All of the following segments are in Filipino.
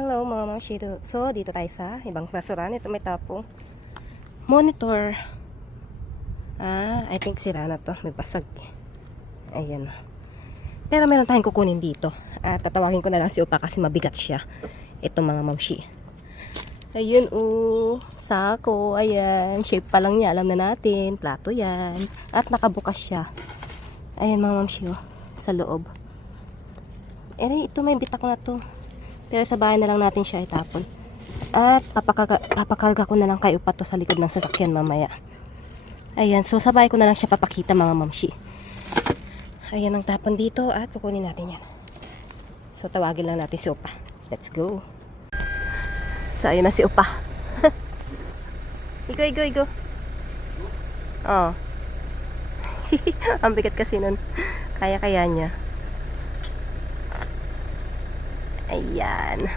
Hello mga mamshi. So, dito tayo sa ibang basurahan. Ito may tapong monitor. I think sira na to. May basag. Ayan. Pero meron tayong kukunin dito. At tatawagin ko na lang si Upa kasi mabigat siya. Ito mga mamshi. Ayun sako. Ayan. Shape pa lang niya. Alam na natin. Plato yan. At nakabukas siya. Ayan mga mamshi sa loob. Ito may bitak na to. Pero sa bahay na lang natin siya itapon. At papakarga ko na lang kay Upa to sa likod ng sasakyan mamaya. Ayan, so sa bahay ko na lang siya papakita mga mamshi. Ayan ang tapon dito at kukunin natin yan. So tawagin lang natin si Upa. Let's go. So ayun na si Upa. Igo. Oh. Ang bigat kasi nun. Kaya niya. Ayan.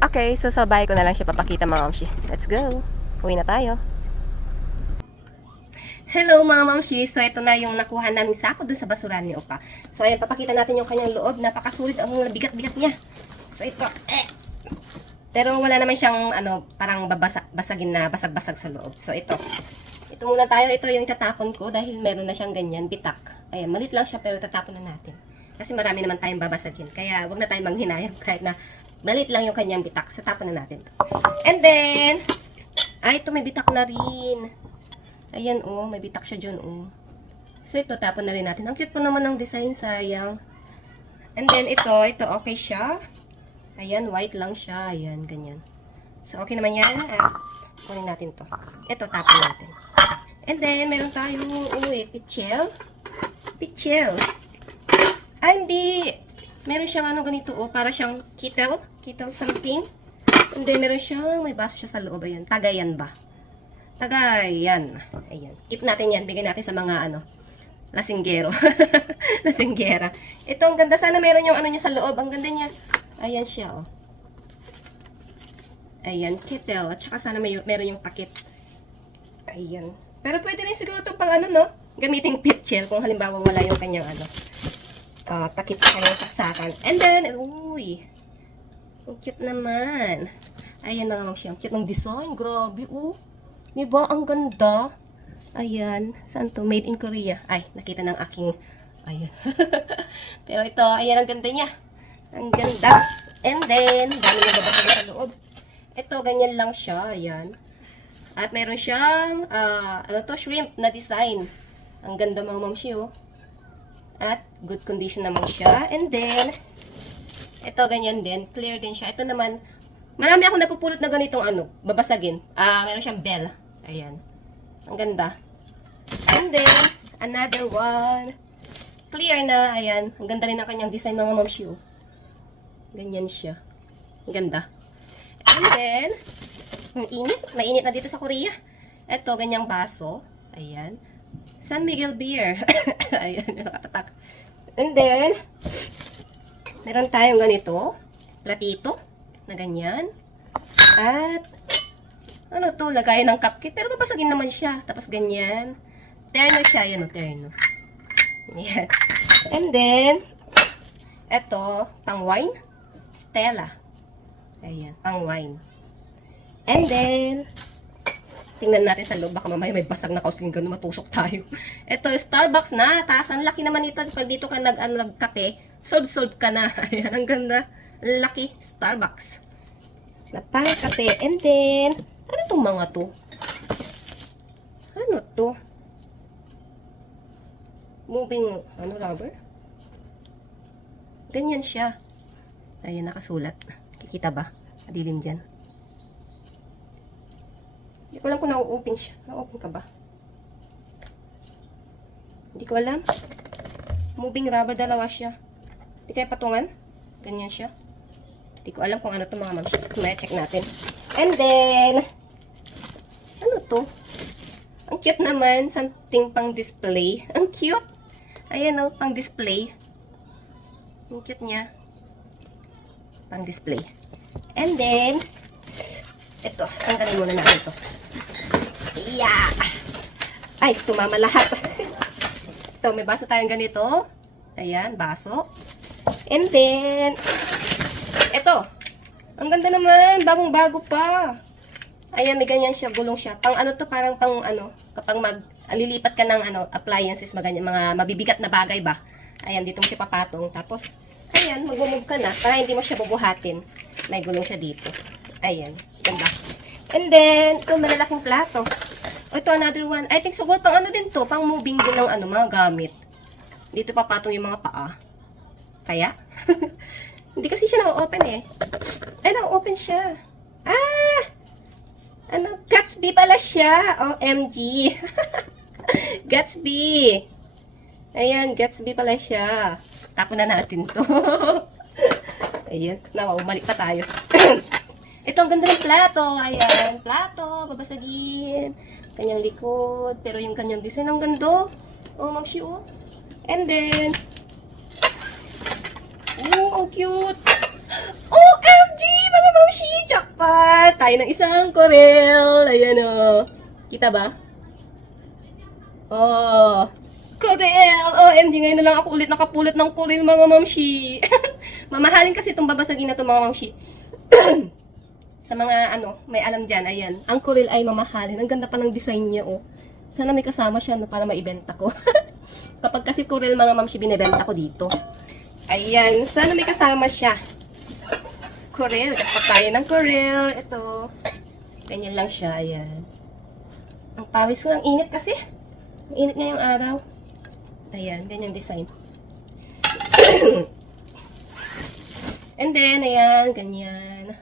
Okay, so sa bahay ko na lang siya papakita mga mamshi. Let's go. Uwi na tayo. Hello mga mamshi. So ito na yung nakuha namin sako dun sa basurahan ni Opa. So ayan, papakita natin yung kanyang loob. Napakasulit ang bigat-bigat niya. So ito. Pero wala naman siyang parang basagin na basag-basag sa loob. So ito. Ito muna tayo. Ito yung itatapon ko dahil meron na siyang ganyan, bitak. Ayan, malit lang siya pero itatapon na natin. Kasi marami naman tayong babasagin. Kaya wag na tayong manghinayang kahit na malit lang yung kanyang bitak. So tapon na natin to. And then, ito may bitak na rin. Ayan may bitak siya dyan So ito, tapon na rin natin. Ang cute po naman ng design, sayang. And then ito okay siya. Ayan, white lang siya. Ayan, ganyan. So okay naman yan. Kunin natin to. Ito, tapon natin. And then, meron tayong pichel. Pichel. Hindi. Meron siyang ganito, para siyang kettle. Kettle something. And then, meron siyang, may baso siya sa loob. Ayan, tagayan ba? Tagayan. Ayan. Keep natin yan. Bigay natin sa mga, lasinggero. Lasinggera. Ito, ang ganda. Sana meron yung niya sa loob. Ang ganda niya. Ayan siya, Ayan, kettle. At saka sana meron yung takip. Ayan. Pero pwede rin siguro ito pang gamiting pitchel kung halimbawa wala yung kanyang takip sa kanyang saksakan. And then, ang cute naman. Ayan mga mamshi, ang cute ng design. Grabe, Diba? Ang ganda. Ayan. Saan to? Made in Korea. Ay, nakita ng aking, ayan. Pero ito, ayan ang ganda niya. Ang ganda. And then, dami niya babasag sa loob. Ito, ganyan lang siya. Ayan. At meron siyang, shrimp na design. Ang ganda mga mamshi, At good condition naman siya. And then, ito ganyan din. Clear din siya. Ito naman, marami akong napupulot na ganitong babasagin. Meron siyang bell. Ayan. Ang ganda. And then, another one. Clear na. Ayan. Ang ganda rin ang kanyang design mga mamshi, Ganyan siya. Ang ganda. And then, mainit na dito sa Korea. Ito, ganyang baso. Ayan. San Miguel beer. Ayan, nakatatak. And then, meron tayong ganito. Platito. Na ganyan. At, lagayan ng cupcake. Pero babasagin naman siya. Tapos ganyan. Terno siya. Ayan terno. Ayan. And then, ito, pang wine. Stella. Ayan, pang wine. And then, tingnan natin sa loob. Baka mamaya may basag na kauslingan, matusok tayo. Ito, Starbucks na. Taas, ang laki naman ito. Pag dito ka nagkape, solve ka na. Ayan, ang ganda. Laki, Starbucks. Na pang kape. And then, ano itong mga to? Ano to? Moving, rubber? Ganyan siya. Ayan, nakasulat. Kikita ba? Madilim dyan. Hindi ko alam kung na-open siya. Na-open ka ba? Hindi ko alam. Moving rubber, dalawa siya. Hindi kaya patungan? Ganyan siya. Hindi ko alam kung ano to mga mamsi. Check natin. And then, ano to? Ang cute naman. Something pang display. Ang cute. Ayan pang display. Ang cute niya. Pang display. And then, ito, tanggalin muna natin ito. Yeah! Ay, sumama lahat. Ito, may baso tayong ganito. Ayan, baso. And then, ito. Ang ganda naman, bagong-bago pa. Ayan, may ganyan siya, gulong siya. Pang ano to, parang pang ano, kapag lilipat ka ng ano, appliances, mga mabibigat na bagay ba. Ayan, dito mo siya papatong. Tapos, ayan, mag-move ka na para hindi mo siya bubuhatin. May gulong siya dito. Ayan, ganda. And then, ito, malalaking plato. O, ito, another one. I think siguro pang ano din to, pang moving din ng ano, mga gamit. Dito papatong yung mga paa. Kaya? Hindi kasi siya na-open eh. Ay, na-open siya. Ah! Ano? Gatsby pala siya. OMG. Gatsby. Ayan, Gatsby pala siya. Tapon na natin to. Ayan. Umalik pa tayo. Ito, ang ganda ng plato. Ayan, plato. Babasagin. Kanyang likod. Pero yung kanyang design, ang ganda. Oh, mamshi, oh. And then, oh, ang cute. OMG, mga mamshi, jackpot. Tayo ng isang Corel. Ayan, oh. Kita ba? Oh, Corel. OMG, ngayon na lang ako ulit nakapulot ng Corel, mga mamshi. Mamahalin kasi itong babasagin na ito, mga mamshi. Sa mga, ano, may alam dyan, ayan. Ang Corel ay mamahalin. Ang ganda pa ng design niya, oh. Sana may kasama siya, no, para maibenta ko. Kapag kasi Corel, mga mamshi, binibenta ko dito. Ayan, sana may kasama siya. Corel, dapat tayo ng Corel. Ito. Ganyan lang siya, ayan. Ang pawis ko, ang init kasi. Ang init ngayong araw. Ayan, ganyan design. And then, ayan, ganyan.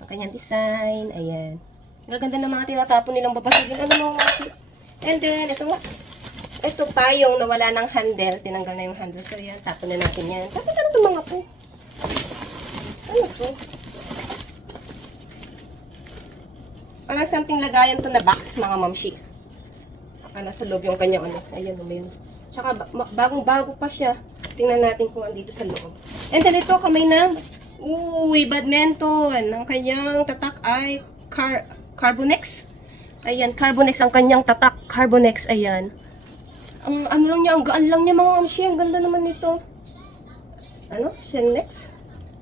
Ang kanyang design, ayan. Ang gaganda ng mga tinatapon nilang babasagin. Ano mga mamshi? And then, ito nga. Ito pa yung nawala ng handle. Tinanggal na yung handle. So, yan. Tapon na natin yan. Tapos, ano itong mga po? Ano to? Parang something lagayan to na box, mga mamshi. Nasa loob yung kanyang ano. Ayan, yun. Tsaka, bagong-bago pa siya. Tingnan natin kung andito sa loob. And then, ito, kamay na. Uy, badminton. Ang kanyang tatak ay Carbonex. Ayan, Carbonex ang kanyang tatak. Carbonex, ayan. Ang ano lang niya, ang gaan lang niya, mga mamshi. Ang ganda naman nito. Ano? Shennex?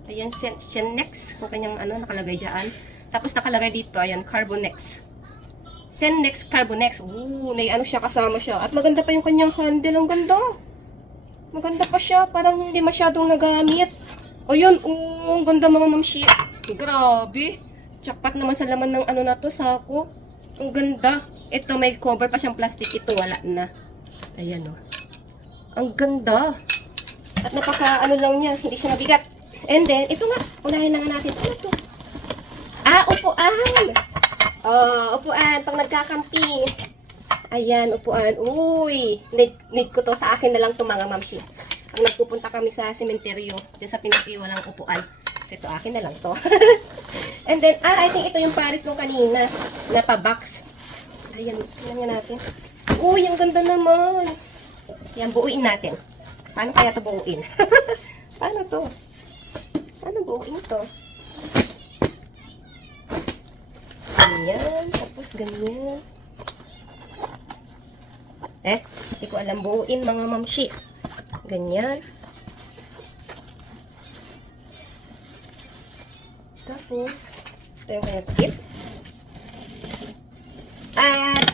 Ayan, Shennex. Ang kanyang ano, nakalagay dyan. Tapos nakalagay dito, ayan, Carbonex. Shennex Carbonex. May ano siya, kasama siya. At maganda pa yung kanyang handle. Ang ganda. Maganda pa siya. Parang hindi masyadong nagamit. O yun, ang ganda mga mamshi. Grabe. Jackpot naman sa laman ng ano na to, sako. Ang ganda. Ito, may cover pa siyang plastic. Ito, wala na. Ayan, o. Ang ganda. At napaka, ano lang niya, hindi siya mabigat. And then, ito nga, unahin na nga natin. Ano to? Ah, upuan. Oh, upuan, pang nagkakampi. Ayan, upuan. Uy, need ko to. Sa akin na lang to, mga mamshi. Pag nagpupunta kami sa sementeryo, dyan sa pinag-iwalang upuan. So, ito, akin na lang to. And then, I think ito yung Paris nung kanina, na pa-box. Ayan, tingnan nga natin. Uy, ang ganda naman. Yan, buuin natin. Paano kaya ito buuin? Paano to? Paano buuin to? Ganyan. Tapos ganyan. Hindi ko alam buuin, mga mamshi. Ganyan. Tapos, ito yung kanyang tip. At,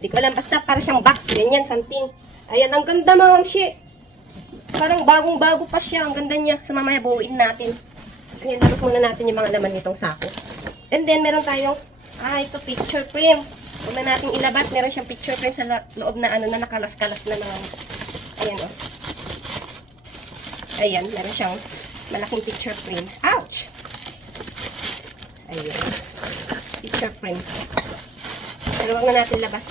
di ko alam, basta para siyang box. Ganyan, something. Ayan, ang ganda, mga mamshi. Parang bagong-bago pa siya. Ang ganda niya. So, mamaya buuin natin. Ayan, labas muna natin yung mga laman nitong sako. And then, meron tayong, ito, picture frame. Huwag na natin ilabas. Meron siyang picture frame sa loob na, ano, na nakalas-kalas na mga, ayan, o. Ayan, meron siyang malaking picture frame. Ouch! Ayan. Picture frame. Pero huwag na natin labas.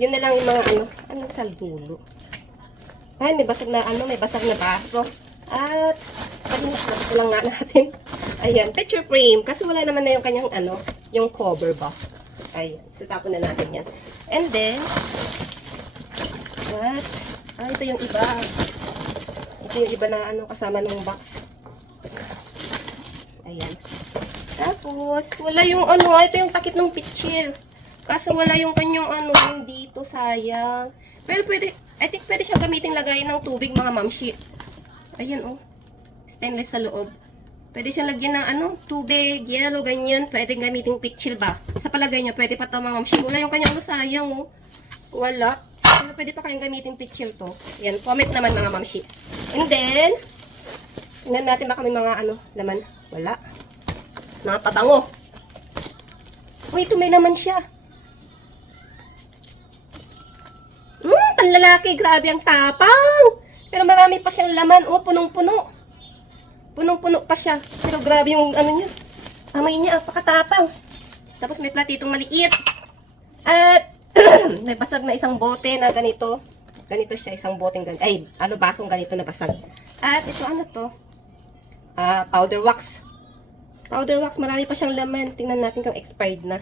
Yun na lang yung mga ano sa dulo. Ay, may basag na may basag na baso. At, ito lang nga natin. Ayan, picture frame. Kasi wala naman na yung kanyang yung cover ba. Ayan, so tapon na natin yan. And then, what? Ito yung iba. Ito yung iba na kasama ng box. Ayan. Tapos, wala yung ito yung takip ng pitchil. Kaso wala yung kanyang yung dito, sayang. Pero pwede, I think pwede siyang gamitin lagayin ng tubig, mga mamshi. Ayan, oh. Stainless sa loob. Pwede siyang lagyan ng ano, tubig, yellow, ganyan. Pwede gamitin pitchil ba? Sa palagay niyo, pwede pa to, mga mamshi. Wala yung kanyang sayang, oh. Wala. Pero pwede pa kayong gamitin pitchil to. Ayan, comment naman, mga mamshi. And then, tingnan natin baka may mga ano, laman. Wala. Mga pabango. Uy, ito may laman siya. Panlalaki, grabe ang tapang. Pero marami pa siyang laman. Oh, punong-puno. Punong-puno pa siya. Pero grabe yung ano niya. Amay niya, pakatapang. Tapos may platitong maliit. At may basag na isang bote na ganito. Ganito siya, isang boteng ganito. Ay, ano, basong ganito na basag. At ito, ano to? Powder wax. Powder wax, marami pa siyang laman. Tingnan natin kung expired na.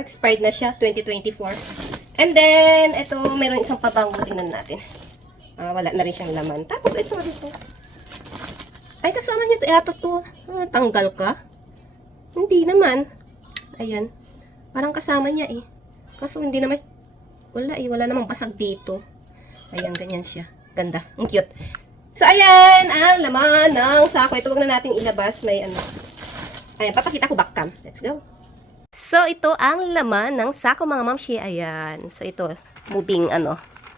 Expired na siya, 2024. And then, ito, mayroon isang pabango. Tingnan natin. Wala na rin siyang laman. Tapos, ito. Ay, kasama niya ito. Yato to. Tanggal ka? Hindi naman. Ayan. Parang kasama niya eh. Kaso, hindi naman. Wala eh. Wala namang basag dito. Ayan, ganyan siya. Ganda. Ang cute. So, ayan. Ang laman ng sako. Ito, huwag na natin ilabas. May ano. Ayan, papakita ko back cam. Let's go. So, ito ang laman ng sako, mga mamshi. Ayan. So, ito, moving,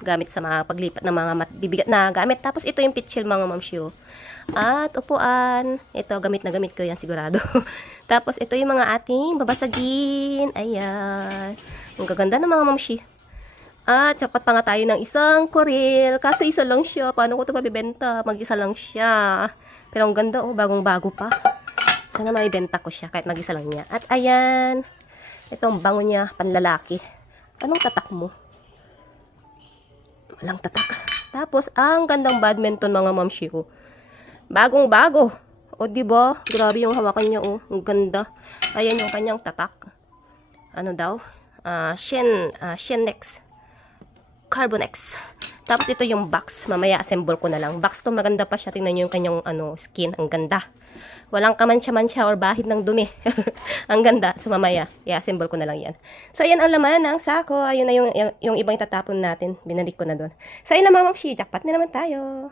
gamit sa mga paglipat ng mga bibigat na gamit. Tapos, ito yung pitchil, mga mamshi. At, upuan. Ito, gamit na gamit ko yan, sigurado. Tapos, ito yung mga ating babasagin. Ayan. Ang gaganda ng mga mamshi. At, sapat pa nga tayo ng isang koril. Kaso, isa lang siya. Paano ko ito mabibenta? Mag-isa lang siya. Pero, ang ganda, oh. Bagong-bago pa. Sana maibenta ko siya kahit mag-isa lang niya. At ayan, ito ang bango niya, panlalaki. Anong tatak mo? Walang tatak. Tapos, ang gandang badminton, mga mamshi ko. Bagong-bago. O, diba? Grabe yung hawakan niya, oh. Ang ganda. Ayan yung kanyang tatak. Ano daw? Shenex. Carbonex. Tapos, ito yung box. Mamaya, assemble ko na lang. Box to, maganda pa siya. Tingnan nyo yung kanyang skin. Ang ganda. Walang kamansya-mansya or bahid ng dumi. Ang ganda. So, mamaya, i-assemble ko na lang yan. So, ayan ang laman ng sako. Ayun na yung ibang itatapon natin. Binalik ko na doon. So, ayun na, mga mamshi. Jackpot na naman tayo.